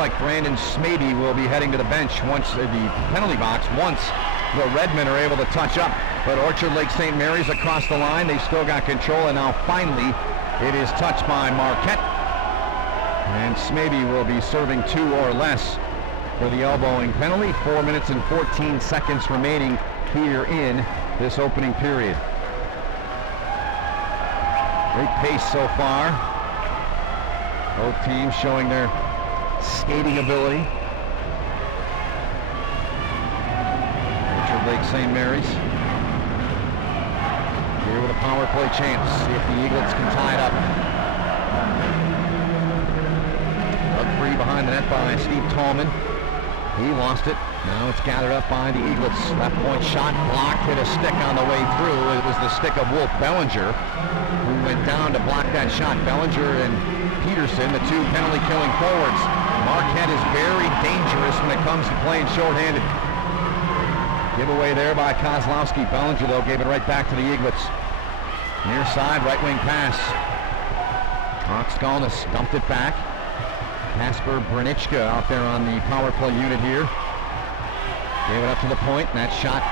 like Brandon Smaby will be heading to the bench once the penalty box once the Redmen are able to touch up. But Orchard Lake St. Mary's across the line, they still got control, and now finally it is touched by Marquette. And Smaby will be serving 2 or less for the elbowing penalty. 4 minutes and 14 seconds remaining here in this opening period. Great pace so far. Both teams showing their skating ability. Orchard Lake St. Mary's here with a power play chance. See if the Eaglets can tie it up. Up free behind the net by Steve Tallman. He lost it. Now it's gathered up by the Eaglets. Left point shot blocked, hit a stick on the way through. It was the stick of Wolf Bellinger, who went down to block that shot. Bellinger and Peterson, the 2 penalty killing forwards. Marquette is very dangerous when it comes to playing shorthanded. Giveaway there by Kozlowski. Bellinger, though, gave it right back to the Eaglets. Near side, right wing pass. Mark Skalnas dumped it back. Kasper Branichka out there on the power play unit here. Gave it up to the point, and that shot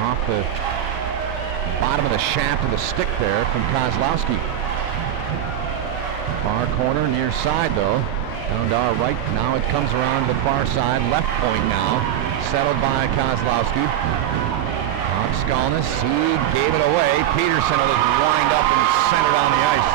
off the bottom of the shaft of the stick there from Kozlowski. Far corner, near side though. Down to our right. Now it comes around to the far side. Left point now. Settled by Kozlowski. Mark Skalnas, he gave it away. Peterson was lined up and centered on the ice.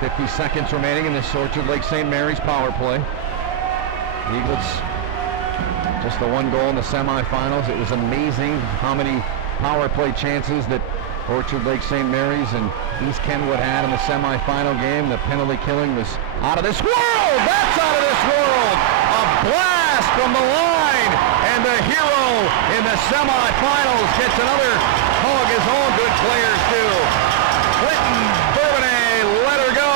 .50 seconds remaining in this Orchard Lake St. Mary's power play. Eaglets, just the 1 goal in the semifinals. It was amazing how many power play chances that Orchard Lake St. Mary's and East Kenwood had in the semifinal game. The penalty killing was out of this world! That's out of this world! A blast from the line! And the hero in the semifinals gets another hug, as all good players do. Clinton Bourbonnais let her go.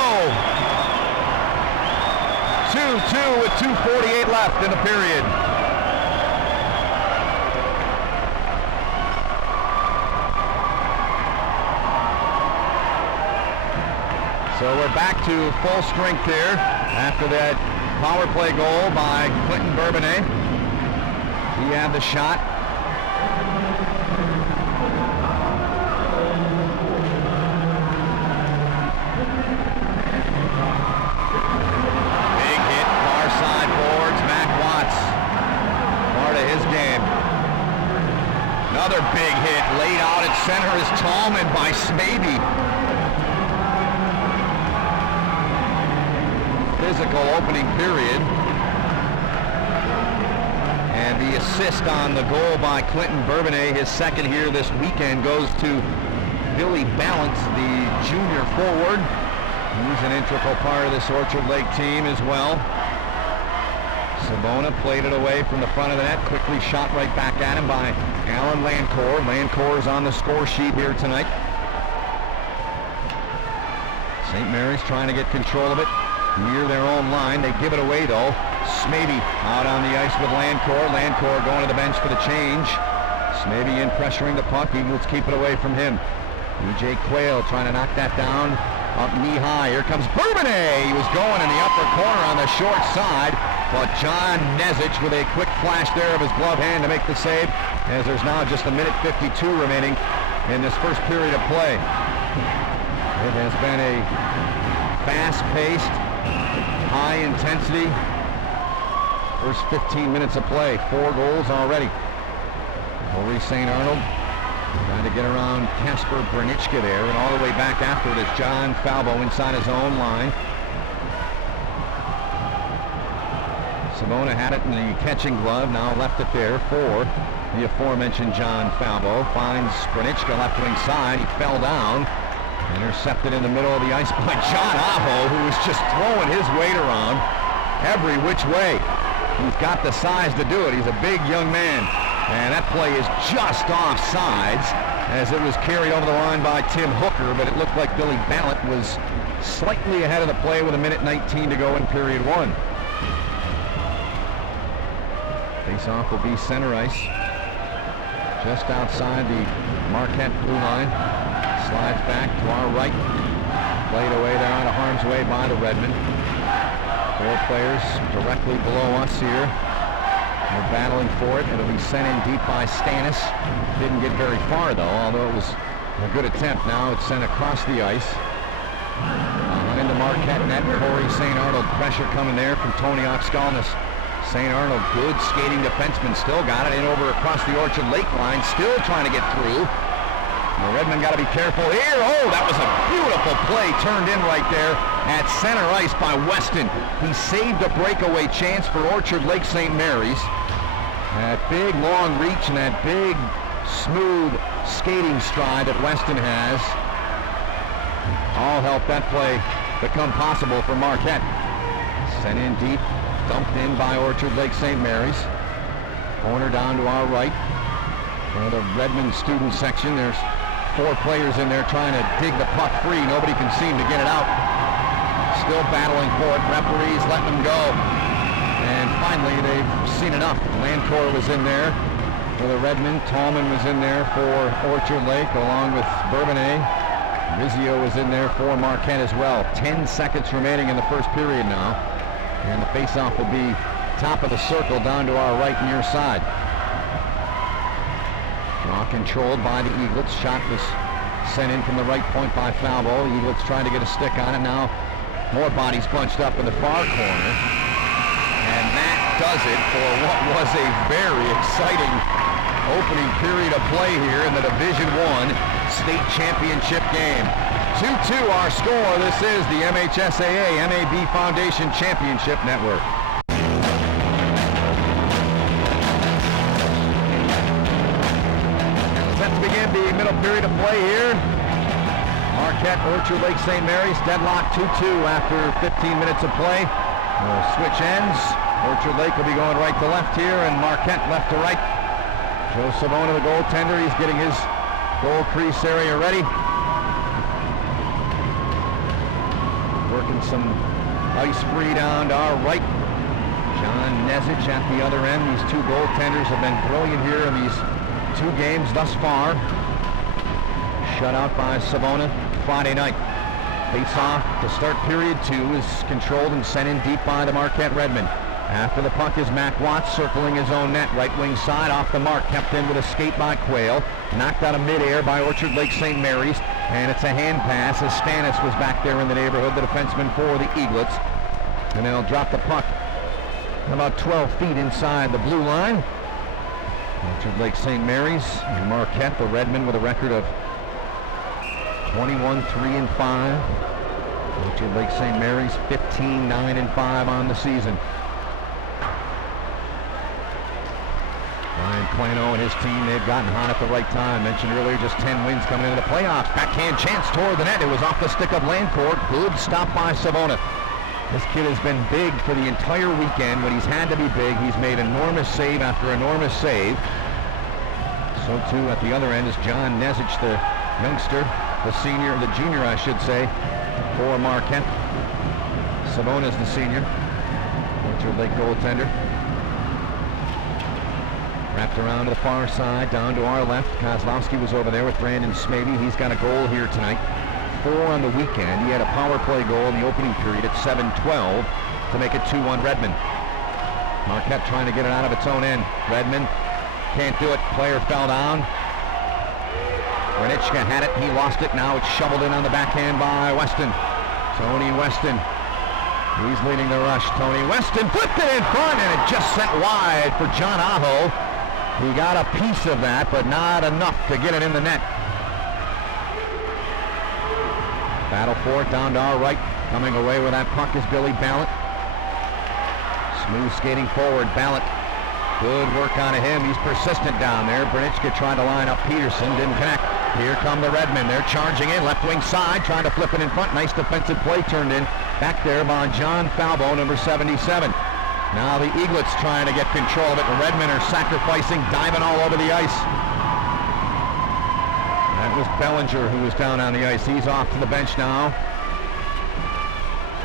2-2 with 2:48 left in the period. So we're back to full strength here after that power play goal by Clinton Bourbonnais. He had the shot. Big hit, far side boards, Matt Watts. Part of his game. Another big hit, laid out at center is Tallman by Smaby. Physical opening period. And the assist on the goal by Clinton Bourbonnais, his second here this weekend, goes to Billy Balance, the junior forward. He's an integral part of this Orchard Lake team as well. Sabona played it away from the front of the net, quickly shot right back at him by Alan Lancourt. Lancourt is on the score sheet here tonight. St. Mary's trying to get control of it near their own line. They give it away though. Smaby out on the ice with Lancourt. Lancourt going to the bench for the change. Smaby in pressuring the puck. Eagles keep it away from him. E.J. Quayle trying to knock that down up knee high. Here comes Bourbonnais. He was going in the upper corner on the short side, but John Nezich with a quick flash there of his glove hand to make the save, as there's now just 1:52 remaining in this first period of play. It has been a fast-paced, high-intensity first 15 minutes of play. 4 goals already. Maurice St. Arnold trying to get around Kasper Branichka there, and all the way back after it is John Falbo inside his own line. Sabona had it in the catching glove, now left it there for the aforementioned John Falbo. Finds Branichka left wing side. He fell down. Intercepted in the middle of the ice by John Aho, who was just throwing his weight around every which way. He's got the size to do it. He's a big young man. And that play is just off sides as it was carried over the line by Tim Hooker, but it looked like Billy Ballot was slightly ahead of the play with 1:19 to go in period 1. Face-off will be center ice, just outside the Marquette blue line. Slides back to our right. Played away there out of harm's way by the Redmen. 4 players directly below us here. We're battling for it. It'll be sent in deep by Stannis. Didn't get very far though, although it was a good attempt. Now it's sent across the ice. Into Marquette net. Corey St. Arnold. Pressure coming there from Tony Oxkalnis. St. Arnold, good skating defenseman, still got it in over across the Orchard Lake line, still trying to get through. The Redmen got to be careful here. Oh, that was a beautiful play turned in right there at center ice by Weston. He saved a breakaway chance for Orchard Lake St. Mary's. That big long reach and that big smooth skating stride that Weston has all helped that play become possible for Marquette. Sent in deep, dumped in by Orchard Lake St. Mary's. Corner down to our right. For the Redmond student section, there's 4 players in there trying to dig the puck free. Nobody can seem to get it out. Still battling for it. Referees letting them go. And finally, they've seen enough. Landcor was in there for the Redmond. Tallman was in there for Orchard Lake, along with Bourbonnais. Rizzio was in there for Marquette as well. 10 seconds remaining in the first period now. And the faceoff will be top of the circle down to our right near side. Draw controlled by the Eaglets. Shot was sent in from the right point by Falvo. Eaglets trying to get a stick on it. Now more bodies bunched up in the far corner. And that does it for what was a very exciting opening period of play here in the Division I state championship game. 2-2 our score. This is the MHSAA MAB Foundation Championship Network. Set to begin the middle period of play here. Marquette, Orchard Lake St. Mary's, deadlock 2-2 after 15 minutes of play. The switch ends. Orchard Lake will be going right to left here, and Marquette left to right. Joe Savona, the goaltender, he's getting his goal crease area ready. Working some ice free down to our right. John Nezich at the other end. These 2 goaltenders have been brilliant here in these 2 games thus far. Shut out by Savona Friday night. Face-off to start period 2 is controlled and sent in deep by the Marquette Redmen. After the puck is Mac Watts circling his own net, right wing side off the mark, kept in with a skate by Quayle, knocked out of midair by Orchard Lake St. Mary's, and it's a hand pass as Stannis was back there in the neighborhood, the defenseman for the Eaglets, and they'll drop the puck about 12 feet inside the blue line. Orchard Lake St. Mary's and Marquette, the Redmen, with a record of 21-3-5. Orchard Lake St. Mary's 15-9-5 on the season. Ryan Plano and his team, they've gotten hot at the right time. Mentioned earlier, just 10 wins coming into the playoffs. Backhand chance toward the net. It was off the stick of Landcourt. Good stop by Savona. This kid has been big for the entire weekend. When he's had to be big, he's made enormous save after enormous save. So too at the other end is John Nezich, the youngster, the senior, the junior I should say, for Marquette. Savona's the senior. Orchard Lake goaltender. Wrapped around to the far side, down to our left. Kozlowski was over there with Brandon Smady. He's got a goal here tonight. 4 on the weekend. He had a power play goal in the opening period at 7-12 to make it 2-1 Redmond. Marquette trying to get it out of its own end. Redmond can't do it. Player fell down. Renichka had it. He lost it. Now it's shoveled in on the backhand by Weston. Tony Weston. He's leading the rush. Tony Weston flipped it in front, and it just sent wide for John Aho. He got a piece of that, but not enough to get it in the net. Battle for it down to our right. Coming away with that puck is Billy Ballot. Smooth skating forward, Ballot. Good work out of him. He's persistent down there. Branichka tried to line up Peterson, didn't connect. Here come the Redmen. They're charging in, left wing side, trying to flip it in front. Nice defensive play turned in. Back there by John Falvo, number 77. Now the Eaglets trying to get control of it. The Redmen are sacrificing, diving all over the ice. That was Bellinger who was down on the ice. He's off to the bench now.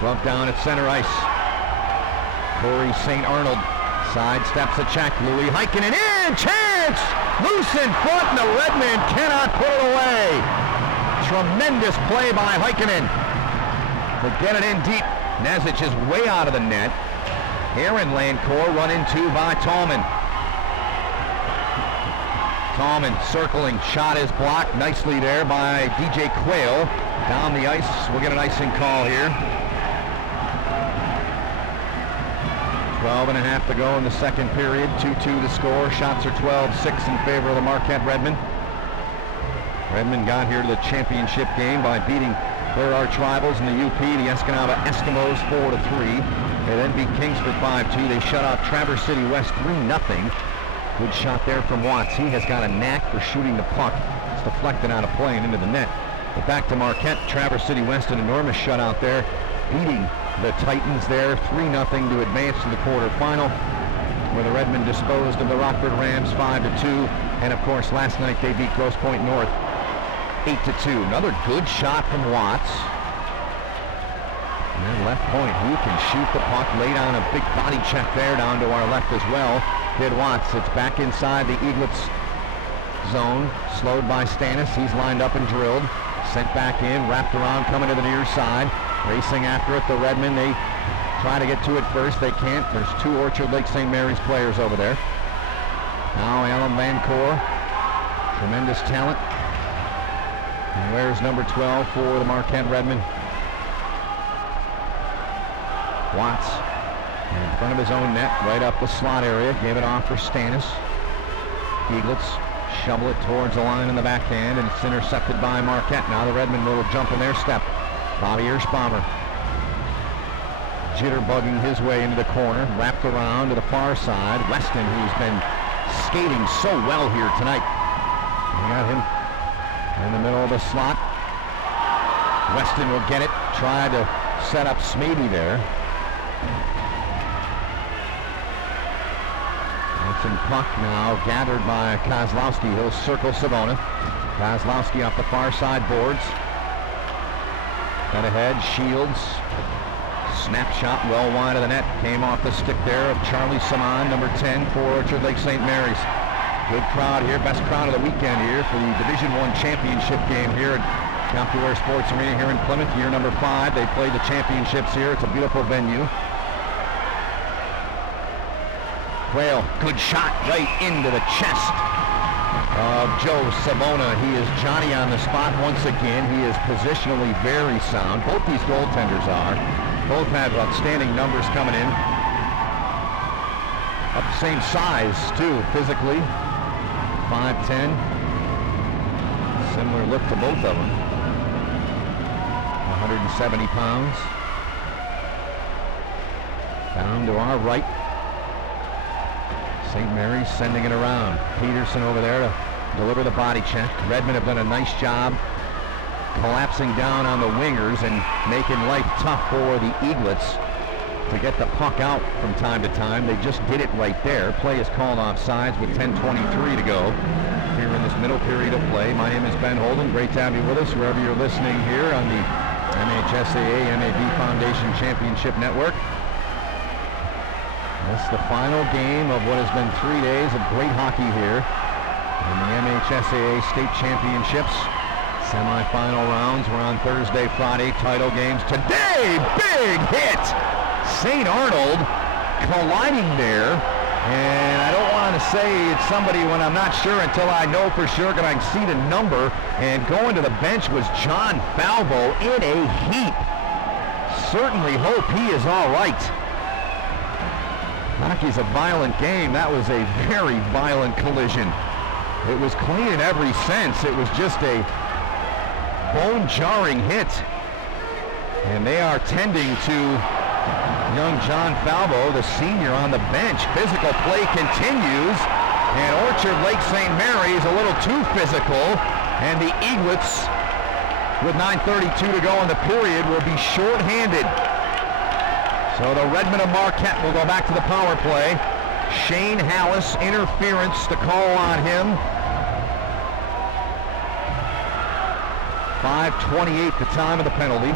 Rubbed down at center ice. Corey St. Arnold sidesteps a check. Louis Heikkinen in, chance! Loose in front, and the Redmen cannot put it away. tremendous play by Heikkinen to get it in deep. Nezich is way out of the net. Aaron Landcore run into by Tallman. Tallman circling, shot is blocked nicely there by DJ Quayle. Down the ice, we'll get an icing call here. 12.5 to go in the second period, 2-2 the score. Shots are 12-6 in favor of the Marquette Redmen. Redmen got here to the championship game by beating their arch rivals in the UP, the Escanaba Eskimos 4-3. They then beat Kingsford 5-2. They shut out Traverse City West 3-0. Good shot there from Watts. He has got a knack for shooting the puck. It's deflected out of play and into the net. But back to Marquette. Traverse City West, an enormous shutout there, beating the Titans there 3-0 to advance to the quarterfinal, where the Redmen disposed of the Rockford Rams 5-2. And of course, last night they beat Grosse Pointe North 8-2. Another good shot from Watts. And then left point, who can shoot the puck? Laid on a big body check there down to our left as well. Did Watts. It's back inside the Eaglets zone. Slowed by Stannis. He's lined up and drilled. Sent back in, wrapped around, coming to the near side. Racing after it, the Redmen. They try to get to it first. They can't. There's two Orchard Lake St. Mary's players over there. Now Alan Landcore. Tremendous talent. And wears number 12 for the Marquette Redmen. Watts in front of his own net, right up the slot area. Gave it off for Stannis. Eaglets shovel it towards the line in the backhand, and it's intercepted by Marquette. Now the Redmen will jump in their step. Bobby Erschbaumer jitterbugging his way into the corner, wrapped around to the far side. Weston, who's been skating so well here tonight. We got him in the middle of the slot. Weston will get it. Try to set up Smeedy there. Hudson puck now gathered by Kozlowski. He'll circle Savona. Kozlowski off the far side boards. Got ahead, Shields. Snapshot well wide of the net. Came off the stick there of Charlie Saman, number 10 for Orchard Lake St. Mary's. Good crowd here, best crowd of the weekend here for the Division I championship game here at Capulare Sports Arena here in Plymouth, year number 5. They played the championships here. It's a beautiful venue. Quayle, good shot right into the chest of Joe Savona. He is Johnny on the spot once again. He is positionally very sound. Both these goaltenders are. Both have outstanding numbers coming in. Up the same size, too, physically. 5'10". Similar look to both of them. 170 pounds. Down to our right. St. Mary's sending it around. Peterson over there to deliver the body check. Redmen have done a nice job collapsing down on the wingers and making life tough for the Eaglets to get the puck out from time to time. They just did it right there. Play is called offsides with 10:23 to go here in this middle period of play. My name is Ben Holden. Great to have you with us wherever you're listening here on the MHSAA MAB Foundation Championship Network. This is the final game of what has been 3 days of great hockey here in the MHSAA State Championships. Semi-final rounds were on Thursday, Friday. Title games today. Big hit! St. Arnold colliding there. And I don't want to say it's somebody when I'm not sure until I know for sure, because I can see the number. And going to the bench was John Falvo in a heap. Certainly hope he is all right. Hockey's a violent game. That was a very violent collision. It was clean in every sense. It was just a bone-jarring hit. And they are tending to young John Falvo, the senior, on the bench. Physical play continues. And Orchard Lake St. Mary's a little too physical. And the Eaglets, with 9:32 to go in the period, will be shorthanded. So the Redmen of Marquette will go back to the power play. Shane Hallis, interference to call on him. 5:28 the time of the penalty.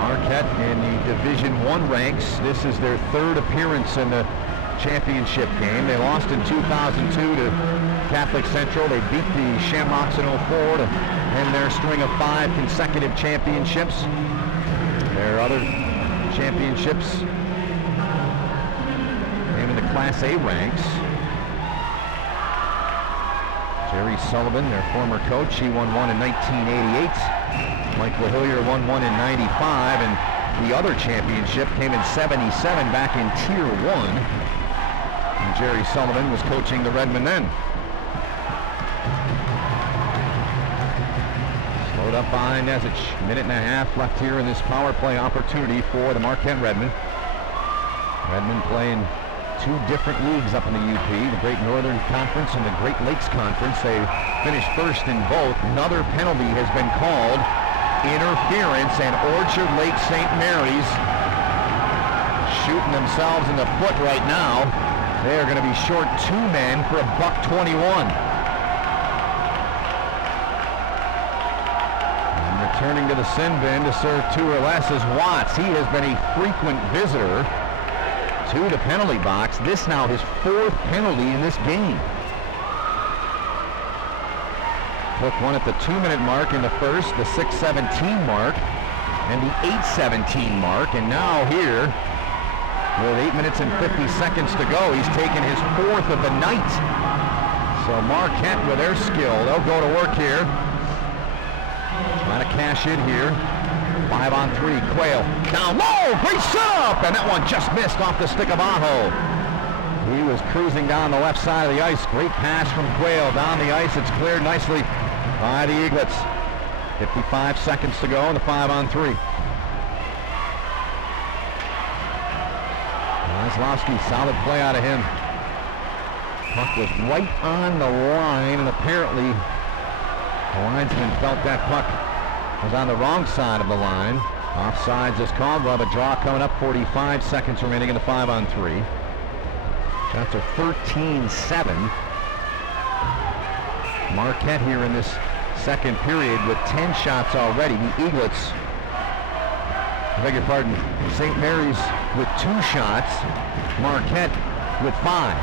Marquette in the Division I ranks. This is their third appearance in the championship game. They lost in 2002 to Catholic Central. They beat the Shamrocks in 04 to end their string of 5 consecutive championships. Their other championships came in the Class A ranks. Jerry Sullivan, their former coach, he won one in 1988. Mike LaHillier won one in 95, and the other championship came in 77 back in Tier 1. And Jerry Sullivan was coaching the Redmen then. Slowed up by Nesic. Minute and a half left here in this power play opportunity for the Marquette Redmen. Redmen playing 2 different leagues up in the UP, the Great Northern Conference and the Great Lakes Conference. They finished first in both. Another penalty has been called. Interference, and Orchard Lake St. Mary's shooting themselves in the foot right now. They are going to be short 2 men for $1.21. And returning to the sin bin to serve 2 or less is Watts. He has been a frequent visitor to the penalty box. This now his 4th penalty in this game. Took one at the 2-minute mark in the first, the 6:17 mark, and the 8:17 mark. And now here, with 8 minutes and 50 seconds to go, he's taken his 4th of the night. So Marquette, with their skill, they'll go to work here. Trying to cash in here. 5-on-3, Quayle down low, great setup, and that one just missed off the stick of Aho. He was cruising down the left side of the ice. Great pass from Quayle down the ice. It's cleared nicely by the Eaglets. 55 seconds to go in the 5-on-3. Kozlowski, solid play out of him. Puck was right on the line, and apparently the linesman felt that puck was on the wrong side of the line. Offsides is called. We'll have a draw coming up. 45 seconds remaining in the 5-on-3. Shots are 13-7. Marquette here in this second period with 10 shots already. The Eaglets, I beg your pardon, St. Mary's with 2 shots. Marquette with 5.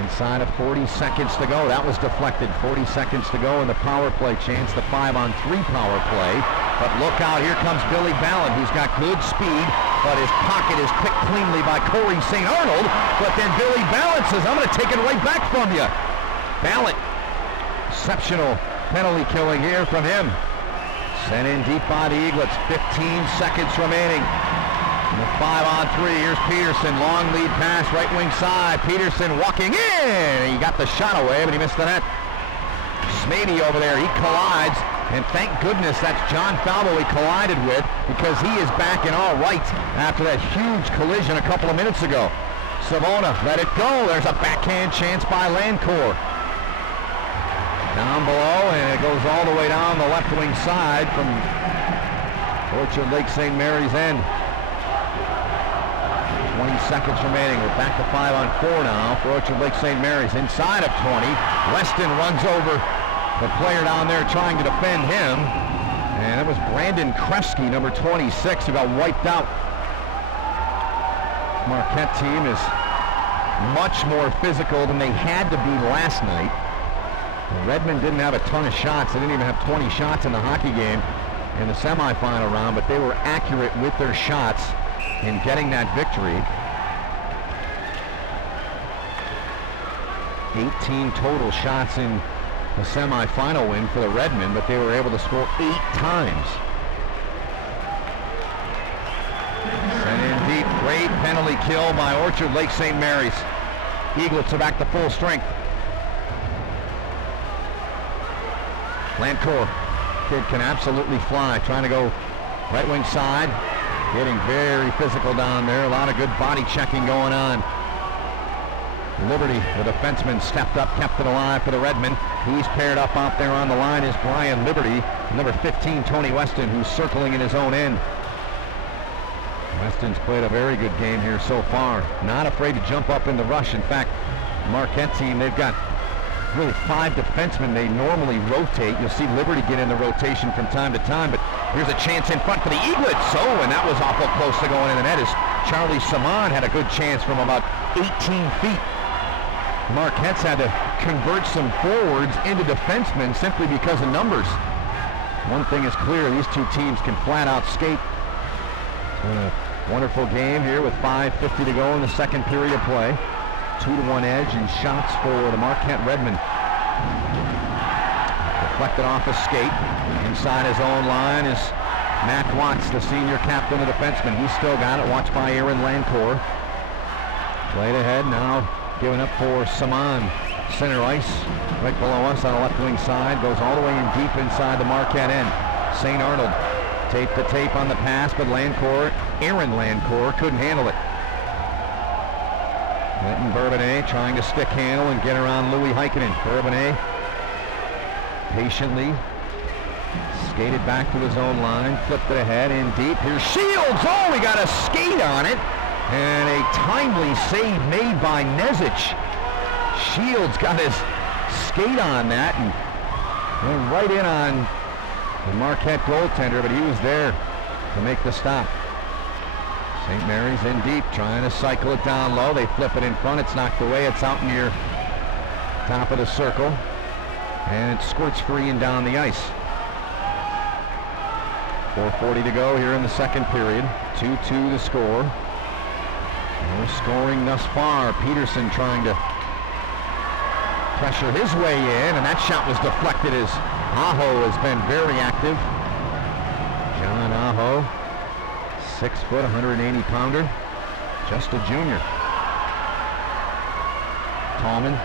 Inside of 40 seconds to go. That was deflected. 40 seconds to go in the power play chance, the 5-on-3 power play. But look out, here comes Billy Ballard, who's got good speed, but his pocket is picked cleanly by Corey St. Arnold. But then Billy Ballard says, I'm going to take it right back from you. Ballard, exceptional penalty killing here from him. Sent in deep by the Eaglets. 15 seconds remaining. In the 5-on-3, here's Peterson, long lead pass, right wing side. Peterson walking in. He got the shot away, but he missed the net. Smady over there, he collides, and thank goodness that's John Falvo he collided with, because he is back and all right after that huge collision a couple of minutes ago. Savona let it go. There's a backhand chance by Landcore. Down below, and it goes all the way down the left wing side from Orchard Lake St. Mary's end. 20 seconds remaining. We're back to 5-on-4 now for Orchard Lake St. Mary's. Inside of 20, Weston runs over the player down there trying to defend him. And it was Brandon Kresge, number 26, who got wiped out. Marquette team is much more physical than they had to be last night. Redmond didn't have a ton of shots. They didn't even have 20 shots in the hockey game in the semifinal round, but they were accurate with their shots in getting that victory. 18 total shots in the semifinal win for the Redmen, but they were able to score 8 times. Sent in deep, great penalty kill by Orchard Lake St. Mary's. Eaglets are back to full strength. Landcore, kid can absolutely fly, trying to go right wing side, getting very physical down there. A lot of good body checking going on. Liberty, the defenseman, stepped up, kept it alive for the Redmen. He's paired up out there on the line is Brian Liberty. Number 15, Tony Weston, who's circling in his own end. Weston's played a very good game here so far. Not afraid to jump up in the rush. In fact, Marquette team, they've got really 5 defensemen they normally rotate. You'll see Liberty get in the rotation from time to time, but here's a chance in front for the Eaglets. And that was awful close to going in the net as Charlie Saman had a good chance from about 18 feet. Marquette's had to convert some forwards into defensemen simply because of numbers. One thing is clear, these two teams can flat out skate. It's been a wonderful game here with 5:50 to go in the second period of play. 2-1 edge and shots for the Marquette Redmen. Deflected off a skate. Inside his own line is Matt Watts, the senior captain of defensemen. He's still got it, watched by Aaron Lancourt. Played ahead, now giving up for Saman. Center ice, right below us on the left wing side. Goes all the way in deep inside the Marquette end. St. Arnold, tape to tape on the pass, but Lancourt, Aaron Lancourt, couldn't handle it. Quentin Bourbonnais trying to stick handle and get around Louis Heikkinen. Bourbonnais patiently skated back to his own line, flipped it ahead in deep. Here's Shields. Oh, we got a skate on it. And a timely save made by Nezic. Shields got his skate on that and went right in on the Marquette goaltender, but he was there to make the stop. St. Mary's in deep, trying to cycle it down low. They flip it in front. It's knocked away. It's out near top of the circle. And it squirts free and down the ice. 4:40 to go here in the second period. 2-2 the score. No scoring thus far. Peterson trying to pressure his way in, and that shot was deflected as Aho has been very active. John Aho, 6 foot, 180 pounder, just a junior. Tallman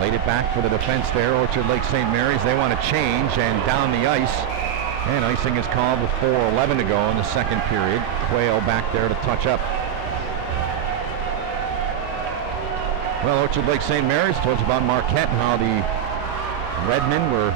laid it back for the defense there. Orchard Lake St. Mary's, they want to change and down the ice. And icing is called with 4:11 to go in the second period. Quayle back there to touch up. Well, Orchard Lake St. Mary's told you about Marquette and how the Redmen were